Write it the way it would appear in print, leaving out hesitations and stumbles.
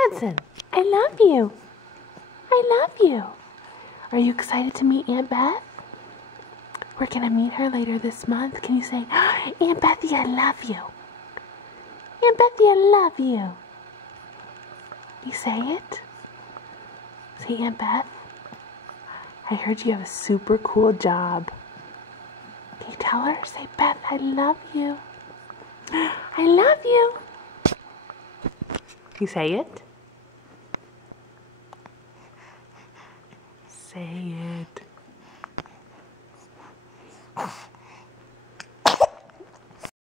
Hudson, I love you. I love you. Are you excited to meet Aunt Beth? We're going to meet her later this month. Can you say, Aunt Bethy, I love you. Aunt Bethy, I love you. You say it? Say, Aunt Beth, I heard you have a super cool job. Can you tell her? Say, Beth, I love you. I love you. You say it? Say it.